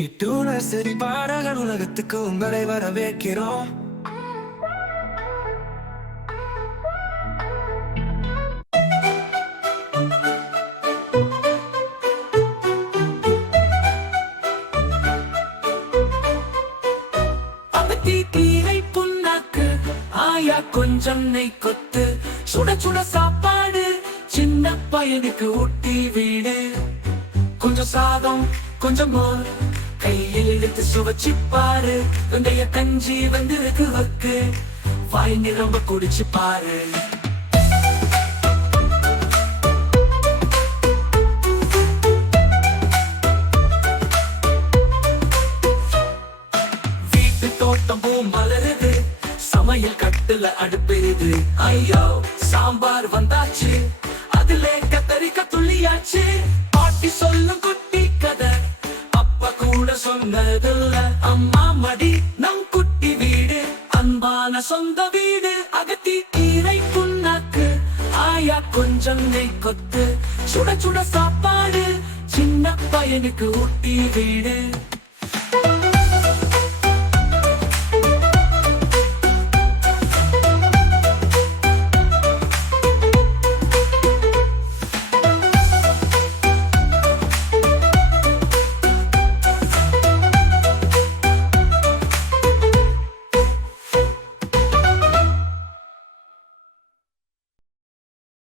கிட்டூன சரி பாடகர் உலகத்துக்கு உங்களை வரவேற்கிறோம். ஆயா கொஞ்சம் நெய் கொத்து. சுட சுட சாப்பாடு சின்ன பையனுக்கு ஊட்டி வீடு. கொஞ்சம் சாதம் கொஞ்சம் மோர் கையில் எடுத்து சுவச்சு பாரு. வெந்தய கஞ்சி வந்து வக்கு வாய் நிரம்ப குடிச்சு பாரு. வீட்டு தோட்டம் பூ மலருது. சமையல் கட்டுல அடுப்பெருது. ஐயோ சாம்பார் வந்தாச்சு. அதுல கூட சொன்னதில்ல. அம்மா மடி நம் குட்டி வீடு. அன்பான சொந்த வீடு அகத்தி கீரை புண்ணாக்கு. ஆயா கொஞ்சம் நெய் கொத்து. சுட சுட சாப்பாடு சின்ன பையனுக்கு ஊட்டி வீடு.